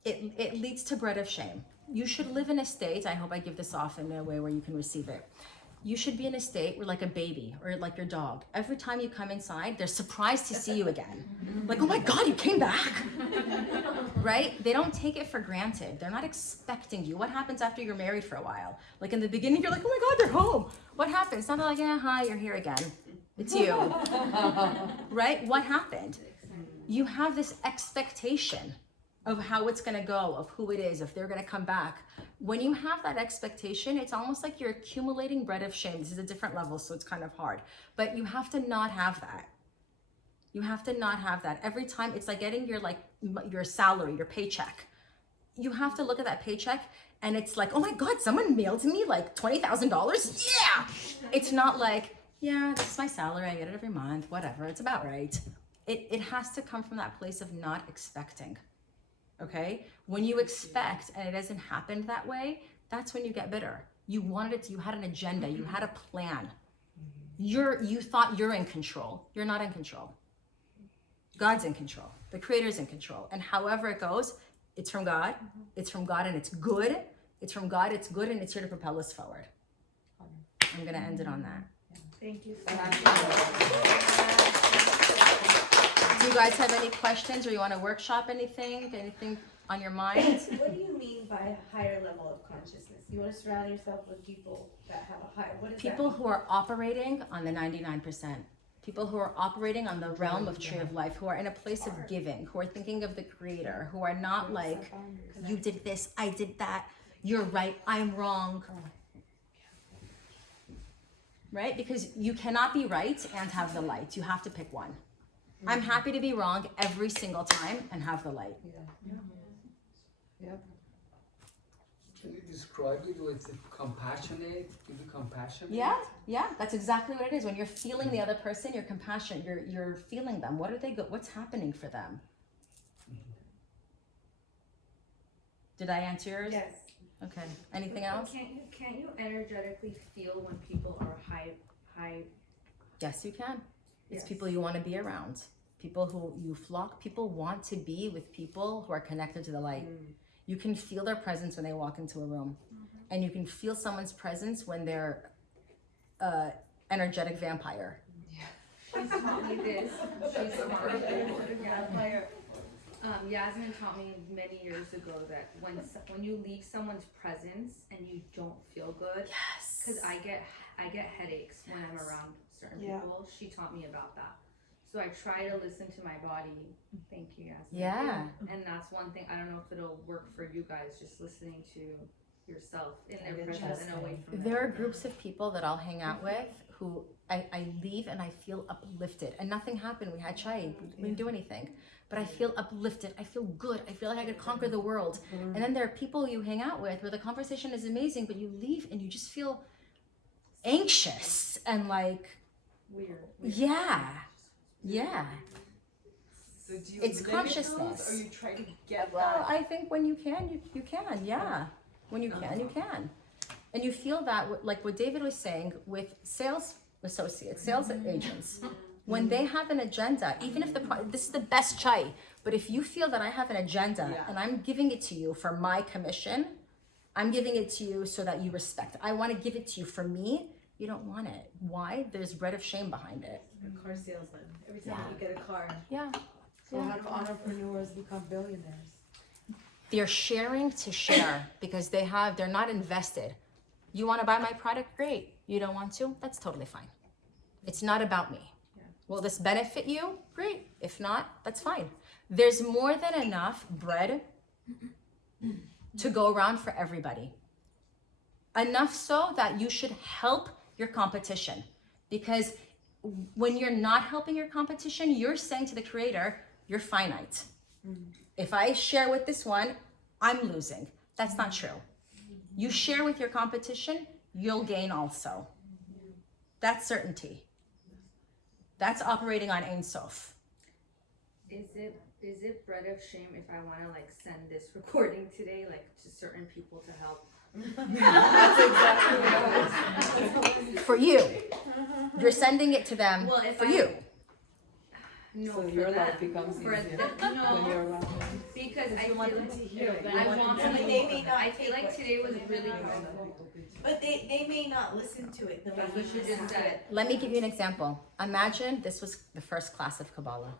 it leads to bread of shame. You should live in a state, I hope I give this off in a way where you can receive it. You should be in a state where, like a baby or like your dog, every time you come inside, they're surprised to see you again. Like, oh my God, you came back, right? They don't take it for granted. They're not expecting you. What happens after you're married for a while? Like in the beginning, you're like, oh my God, they're home. What happens? It's not like, yeah, hi, you're here again. It's you, right? What happened? You have this expectation of how it's gonna go, of who it is, if they're gonna come back. When you have that expectation, it's almost like you're accumulating bread of shame. This is a different level, so it's kind of hard. But you have to not have that. You have to not have that. Every time, it's like getting your salary, your paycheck. you have to look at that paycheck and it's like, oh my God, someone mailed me like $20,000. Yeah. It's not like, yeah, this is my salary. I get it every month, whatever. It's about right. It has to come from that place of not expecting. Okay. When you expect and it doesn't happen that way, that's when you get bitter. You wanted it to, you had an agenda, you had a plan. You thought you're in control. You're not in control. God's in control. The Creator's in control. And however it goes, it's from God. It's from God and it's good. It's from God, it's good, and it's here to propel us forward. I'm gonna end it on that. Thank you. Do you guys have any questions or you wanna workshop anything? Anything on your mind? What do you mean by a higher level of consciousness? You want to surround yourself with people that have a higher, what is People that? who are operating on the 99%. People who are operating on the realm of tree of life, who are in a place of giving, who are thinking of the Creator, who are not like, you did this, I did that, you're right, I'm wrong. Right? Because you cannot be right and have the light. You have to pick one. I'm happy to be wrong every single time and have the light. Can you describe it with compassionate? To be compassionate? Yeah, that's exactly what it is. When you're feeling the other person, you're compassionate. You're feeling them. What are they what's happening for them? Did I answer yours? Yes. Okay. Anything else? Can't you energetically feel when people are high? Yes, you can. It's Yes. people you want to be around. People who you flock. People want to be with people who are connected to the light. You can feel their presence when they walk into a room. And you can feel someone's presence when they're energetic vampire. She's taught me this. She's taught me this. Yasmin taught me many years ago that when you leave someone's presence and you don't feel good, Yes. because I get headaches when I'm around certain people. She taught me about that. So I try to listen to my body. Thank you, Yasmin. Yeah. And that's one thing. I don't know if it'll work for you guys. Just listening to yourself in their presence and away from them. There are groups of people that I'll hang out with who I leave and I feel uplifted. And nothing happened. We had chai. We didn't do anything. But I feel uplifted. I feel good. I feel like I could conquer the world. And then there are people you hang out with where the conversation is amazing, but you leave and you just feel anxious and like, Weird. yeah. So do you It's limit consciousness. those, or you try to get Well, that? I think when you can, you can, yeah. When you can, you can. And you feel that, like what David was saying, with sales associates, sales agents, when they have an agenda, even if this is the best chai, but if you feel that I have an agenda and I'm giving it to you for my commission, I'm giving it to you so that you respect it. I want to give it to you for me. You don't want it. Why? There's bread of shame behind it. A car salesman. Every time you get a car. Yeah. So how do entrepreneurs become billionaires? They're sharing to share because they're not invested. You want to buy my product? Great. You don't want to? That's totally fine. It's not about me. Will this benefit you? Great. If not, that's fine. There's more than enough bread to go around for everybody. Enough so that you should help your competition. Because when you're not helping your competition, you're saying to the Creator, you're finite. If I share with this one, I'm losing. That's not true. You share with your competition, you'll gain also. That's certainty. That's operating on Ein Sof. Is it bread of shame if I want to like send this recording today like to certain people to help? That's exactly what it is. For you. You're sending it to them Well, if for I- you. No, So for your them. life becomes For easier them, when you're no, around. because I You want feel them to hear it. You I want want them them to to. They may not I feel like today was really helpful. But they may not listen to it the way That's you what she listen just to it. said. Let me give you an example. Imagine this was the first class of Kabbalah.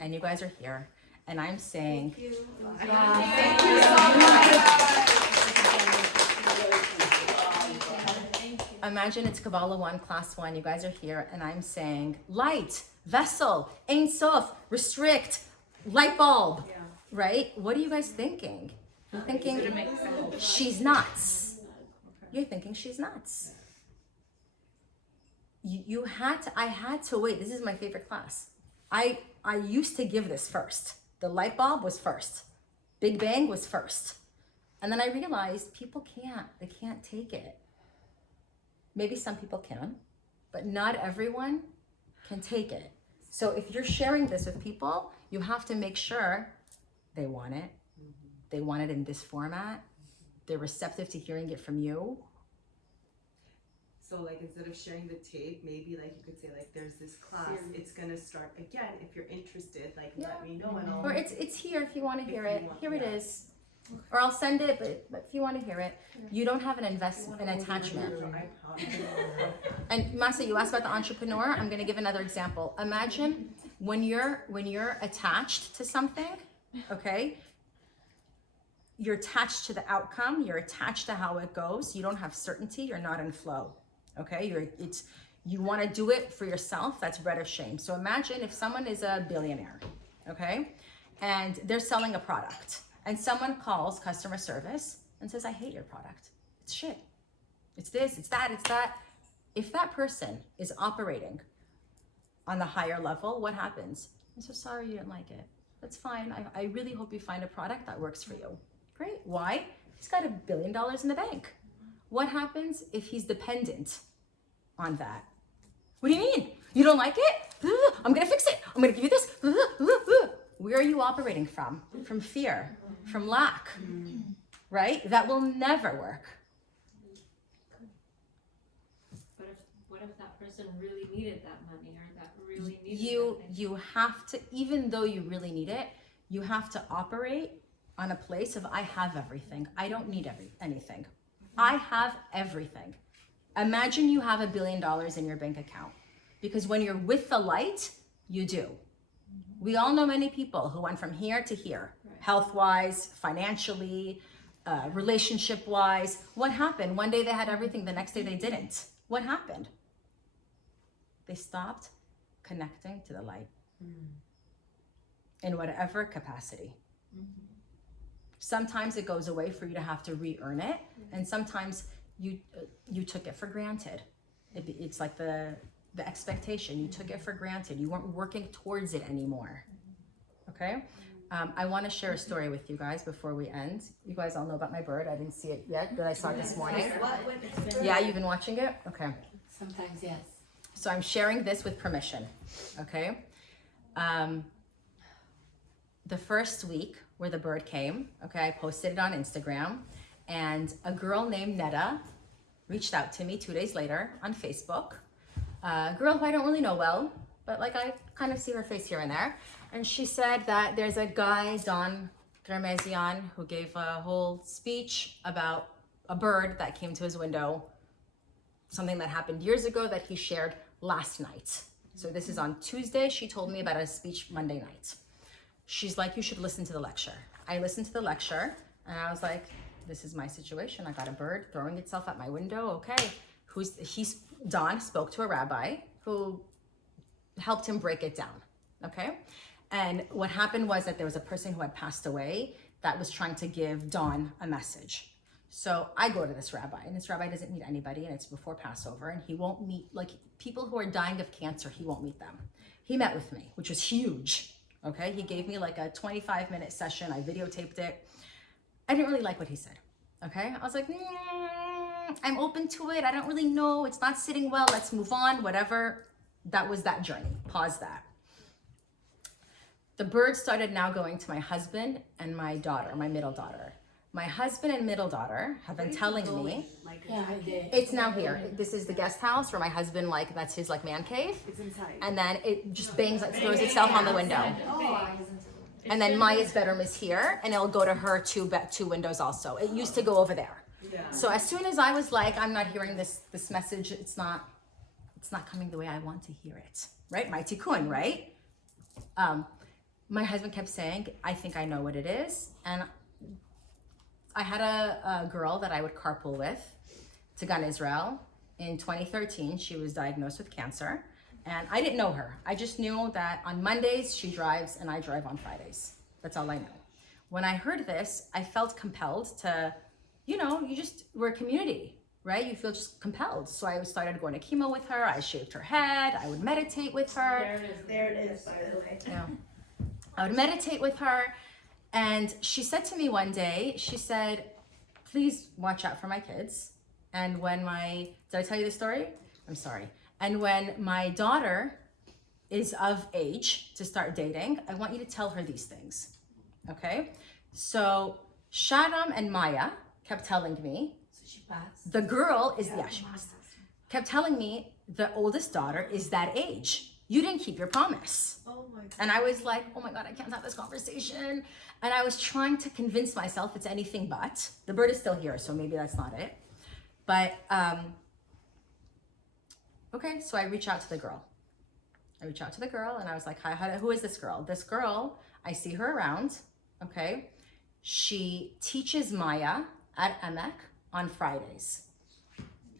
And you guys are here. And I'm saying, Thank you. Thank you so much. imagine it's Kabbalah 1, class 1. You guys are here. And I'm saying, light, vessel, Ein Sof, restrict, light bulb. Yeah. Right? What are you guys thinking? You're thinking, It's gonna make sense. she's nuts. You're thinking she's nuts. I had to wait. This is my favorite class. I used to give this first. The light bulb was first. Big Bang was first. And then I realized they can't take it. Maybe some people can, but not everyone can take it. So if you're sharing this with people, you have to make sure they want it. They want it in this format. They're receptive to hearing it from you. So like instead of sharing the tape, maybe like you could say like there's this class, it's gonna start again. If you're interested, like let me know and I'll. Or it's here if you want to hear it. Here it yeah. is. Or I'll send it, but if you want to hear it, you don't have an attachment. And Masa, you asked about the entrepreneur. I'm going to give another example. Imagine when you're attached to something, okay? You're attached to the outcome. You're attached to how it goes. You don't have certainty. You're not in flow, okay? You want to do it for yourself. That's bread of shame. So imagine if someone is a billionaire, okay, and they're selling a product. And someone calls customer service and says, I hate your product. It's shit. It's this, it's that, it's that. If that person is operating on the higher level, what happens? I'm so sorry you didn't like it. That's fine. I really hope you find a product that works for you. Great. Why? He's got $1 billion in the bank. What happens if he's dependent on that? What do you mean? You don't like it? I'm going to fix it. I'm going to give you this. Where are you operating from? From fear, from lack, right? That will never work. But what if that person really needed that money or that really needed You have to, even though you really need it, you have to operate on a place of I have everything. I don't need anything. I have everything. Imagine you have $1 billion in your bank account, because when you're with the light, you do. We all know many people who went from here to here, health-wise, financially, relationship-wise. What happened? One day they had everything, the next day they didn't. What happened? They stopped connecting to the light in whatever capacity. Sometimes it goes away for you to have to re-earn it, and sometimes you took it for granted. It's like the expectation, you took it for granted. You weren't working towards it anymore. Okay? I want to share a story with you guys before we end. You guys all know about my bird. I didn't see it yet, but I saw it this morning. Yeah, you've been watching it? Okay. Sometimes, yes. So I'm sharing this with permission. Okay? The first week where the bird came, okay, I posted it on Instagram, and a girl named Netta reached out to me 2 days later on Facebook. A girl who I don't really know well, but like I kind of see her face here and there. And she said that there's a guy, Don Garmezian, who gave a whole speech about a bird that came to his window, something that happened years ago that he shared last night. So this is on Tuesday. She told me about a speech Monday night. She's like, you should listen to the lecture. I listened to the lecture and I was like, this is my situation. I got a bird throwing itself at my window. Okay. Don spoke to a rabbi who helped him break it down, okay? And what happened was that there was a person who had passed away that was trying to give Don a message. So I go to this rabbi, and this rabbi doesn't meet anybody, and it's before Passover, and he won't meet, like, people who are dying of cancer, he won't meet them. He met with me, which was huge, okay? He gave me like a 25-minute session. I videotaped it. I didn't really like what he said, okay? I was like, I'm open to it. I don't really know. It's not sitting well. Let's move on, whatever. That was that journey. Pause that. The bird started now going to my husband and my daughter, my middle daughter. My husband and middle daughter have been telling me, it's now here. This is the guest house where my husband, like, that's his like man cave. It's inside. And then it just bangs, like, throws itself on the window. And then Maya's bedroom is here, and it'll go to her two windows also. It used to go over there. Yeah. So as soon as I was like, I'm not hearing this message, it's not coming the way I want to hear it, right? My tikkun, right? My husband kept saying, I think I know what it is. And I had a girl that I would carpool with to Gan Israel. In 2013, she was diagnosed with cancer. And I didn't know her. I just knew that on Mondays she drives and I drive on Fridays. That's all I know. When I heard this, I felt compelled to, we're a community, right? You feel just compelled. So I started going to chemo with her. I shaved her head. I would meditate with her. There it is, by the way. Yeah. I would meditate with her. And she said to me one day, she said, please watch out for my kids. And when did I tell you the story? I'm sorry. And when my daughter is of age to start dating, I want you to tell her these things, okay? So Sharam and Maya kept telling me, So she passed. the girl is, yeah, she passed, kept telling me the oldest daughter is that age. You didn't keep your promise. Oh my God. And I was like, oh my God, I can't have this conversation. And I was trying to convince myself it's anything but. The bird is still here, so maybe that's not it. But, okay, so I reach out to the girl. And I was like, hi, who is this girl? This girl, I see her around, okay? She teaches Maya at Emek on Fridays,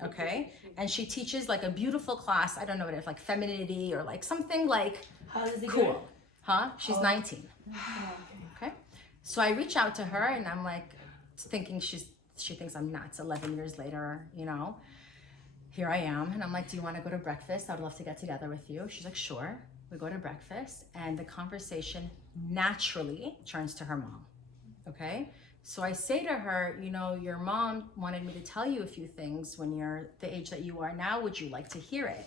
okay? And she teaches like a beautiful class, I don't know what it is, like femininity or like something like How does it cool. Huh? She's 19. Okay. So I reach out to her and I'm like thinking she thinks I'm nuts 11 years later, you know. Here I am and I'm like, do you want to go to breakfast? I'd love to get together with you. She's like, sure. We go to breakfast and the conversation naturally turns to her mom. Okay. So I say to her, you know, your mom wanted me to tell you a few things when you're the age that you are now. Would you like to hear it?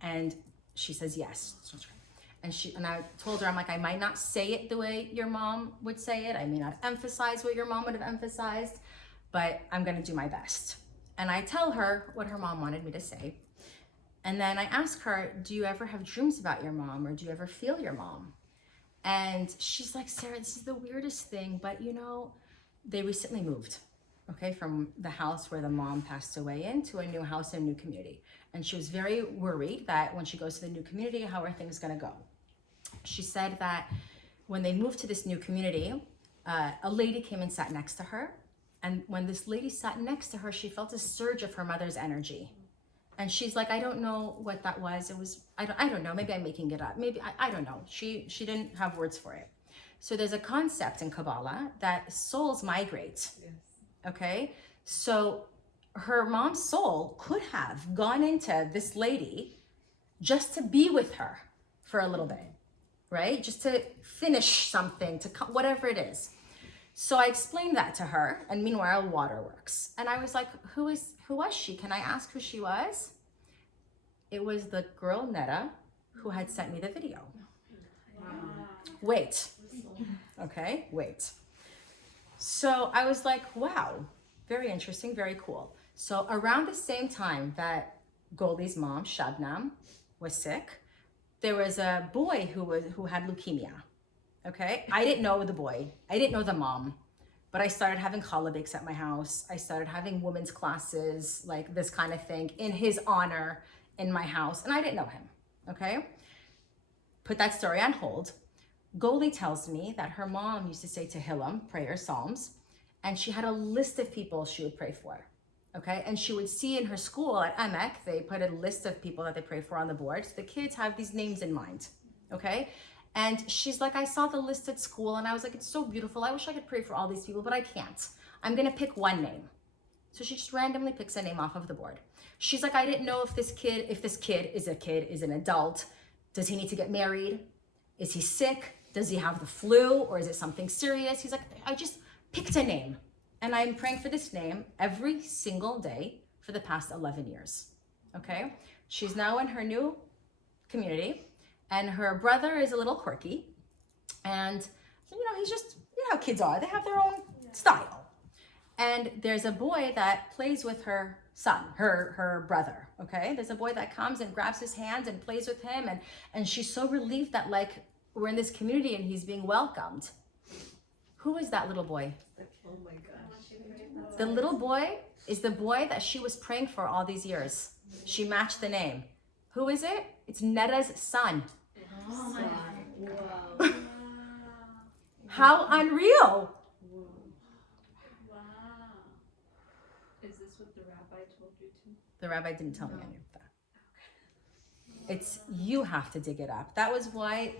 And she says, yes. And I told her, I'm like, I might not say it the way your mom would say it. I may not emphasize what your mom would have emphasized, but I'm going to do my best. And I tell her what her mom wanted me to say. And then I ask her, do you ever have dreams about your mom or do you ever feel your mom? And she's like, Sarah, this is the weirdest thing, but you know, they recently moved, okay, from the house where the mom passed away into a new house in a new community. And she was very worried that when she goes to the new community, how are things gonna go? She said that when they moved to this new community, a lady came and sat next to her. And when this lady sat next to her, she felt a surge of her mother's energy. And she's like, I don't know what that was. It was, I don't know, maybe I'm making it up. Maybe, I don't know. She didn't have words for it. So there's a concept in Kabbalah that souls migrate, okay? So her mom's soul could have gone into this lady just to be with her for a little bit, right? Just to finish something, whatever it is. So I explained that to her, and meanwhile, waterworks. And I was like, who was she? Can I ask who she was? It was the girl, Netta, who had sent me the video. Wait. Okay, wait. So I was like, wow, very interesting, very cool. So around the same time that Goldie's mom, Shabnam, was sick, there was a boy who had leukemia. Okay, I didn't know the boy. I didn't know the mom, but I started having challah bakes at my house. I started having women's classes, like this kind of thing, in his honor in my house, and I didn't know him. Okay, put that story on hold. Goldie tells me that her mom used to say Tehillim, prayers, psalms, and she had a list of people she would pray for. Okay, and she would see in her school at Emek, they put a list of people that they pray for on the board. So the kids have these names in mind. Okay. And she's like, I saw the list at school and I was like, it's so beautiful. I wish I could pray for all these people, but I can't. I'm going to pick one name. So she just randomly picks a name off of the board. She's like, I didn't know if this kid is an adult. Does he need to get married? Is he sick? Does he have the flu or is it something serious? He's like, I just picked a name and I'm praying for this name every single day for the past 11 years. Okay. She's now in her new community. And her brother is a little quirky. And, you know, he's just, you know how kids are. They have their own style. And there's a boy that plays with her son, her brother, okay? There's a boy that comes and grabs his hand and plays with him. And she's so relieved that, like, we're in this community and he's being welcomed. Who is that little boy? Oh my gosh. The little boy is the boy that she was praying for all these years. She matched the name. Who is it? It's Netta's son. Oh my God. Wow. How unreal. Wow. Is this what the rabbi told you to? The rabbi didn't tell me any of that. It's, you have to dig it up. That was why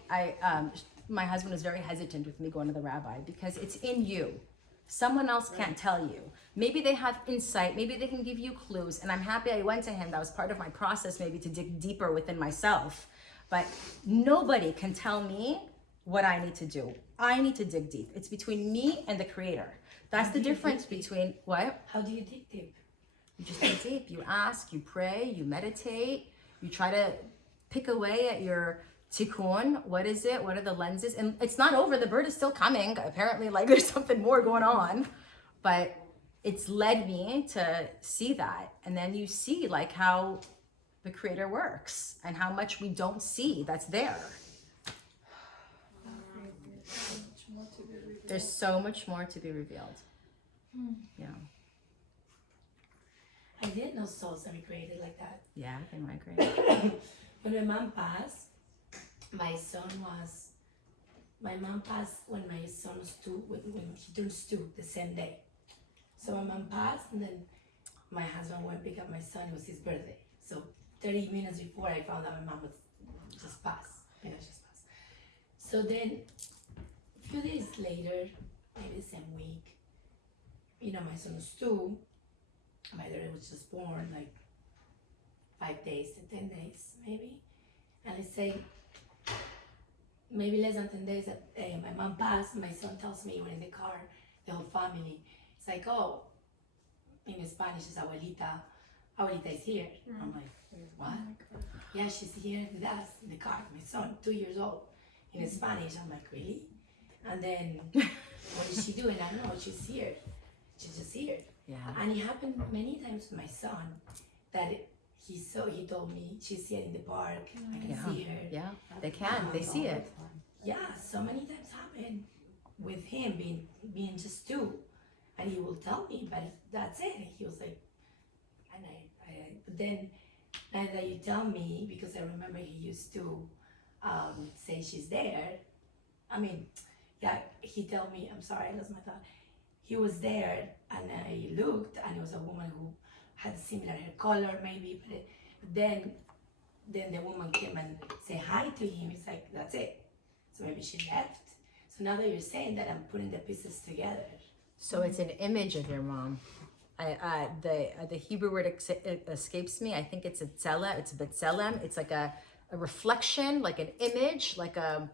my husband was very hesitant with me going to the rabbi, because it's in you. Someone else can't tell you. Maybe they have insight, maybe they can give you clues, and I'm happy I went to him. That was part of my process, maybe to dig deeper within myself. But nobody can tell me what I need to do. I need to dig deep. It's between me and the creator. That's the difference between what? How do you dig deep? You just dig deep. You ask, you pray, you meditate, you try to pick away at your Tikkun. What is it? What are the lenses? And it's not over. The bird is still coming. Apparently, like there's something more going on. But it's led me to see that. And then you see like how the creator works and how much we don't see that's there. There's so much more to be revealed. Yeah. I didn't know souls are created like that. Yeah, they migrate. When my mom passed, my mom passed when my son was 2, when he turns 2, the same day. So my mom passed, and then my husband went pick up my son. It was his birthday. So 30 minutes before, I found out my mom was just passed. So then, a few days later, maybe the same week, my son was 2. My daughter was just born, like 5 days to 10 days, maybe. And let's say, maybe less than 10 days that my mom passed, my son tells me, we're in the car, the whole family. It's like, oh, in Spanish, it's abuelita. Abuelita is here. I'm like, what? Yeah, she's here with us in the car. My son, 2 years old. In Spanish, I'm like, really? And then, what is she doing? I don't know, she's here. She's just here. Yeah. And it happened many times with my son that he told me she's here in the park. I can see her. Yeah, they can. They see it. Yeah, so many times happened with him being just 2, and he will tell me, but that's it. He was like, and but then now that you tell me, because I remember he used to say she's there. I mean, yeah, he told me. I'm sorry, I lost my thought. He was there, and I looked, and it was a woman who had similar hair color, maybe, but then the woman came and said hi to him. It's like, that's it. So maybe she left. So now that you're saying that, I'm putting the pieces together. So it's an image of your mom. The Hebrew word escapes me. I think it's a tzela. It's a betzelem. It's like a reflection, like an image, like a.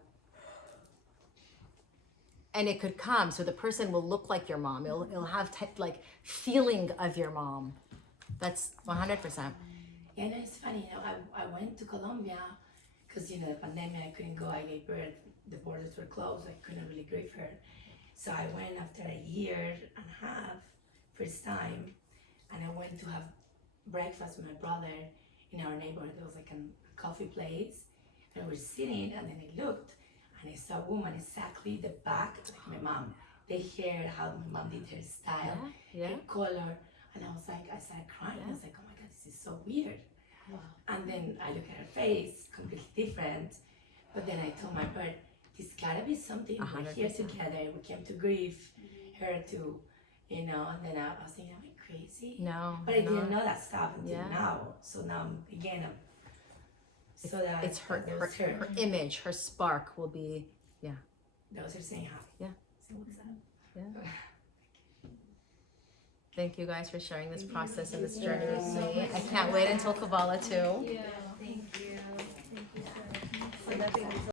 And it could come, so the person will look like your mom. It'll have like feeling of your mom. That's 100%. Yeah, no, it's funny. I went to Colombia because the pandemic. I couldn't go. I gave birth. The borders were closed. I couldn't really give her. So I went after a year and a half, first time, and I went to have breakfast with my brother in our neighborhood. There was like a coffee place, and we were sitting, and then I looked. And I saw a woman exactly the back, like my mom. The hair, how my mom did her style, her color. And I started crying. I was like, oh my God, this is so weird. Wow. And then I look at her face, completely different. But then I told my bird, this gotta be something. 100%. We're here together. We came to grieve her too, and then I was thinking, am I crazy? No. But I didn't know that stuff until now. So now, again, it's her image, her spark will be, Those are saying hi. Yeah. So what's up? Yeah. Thank you guys for sharing this process and this journey with me. I can't wait until Kabbalah too. Yeah. Thank you. Thank you so much. So that's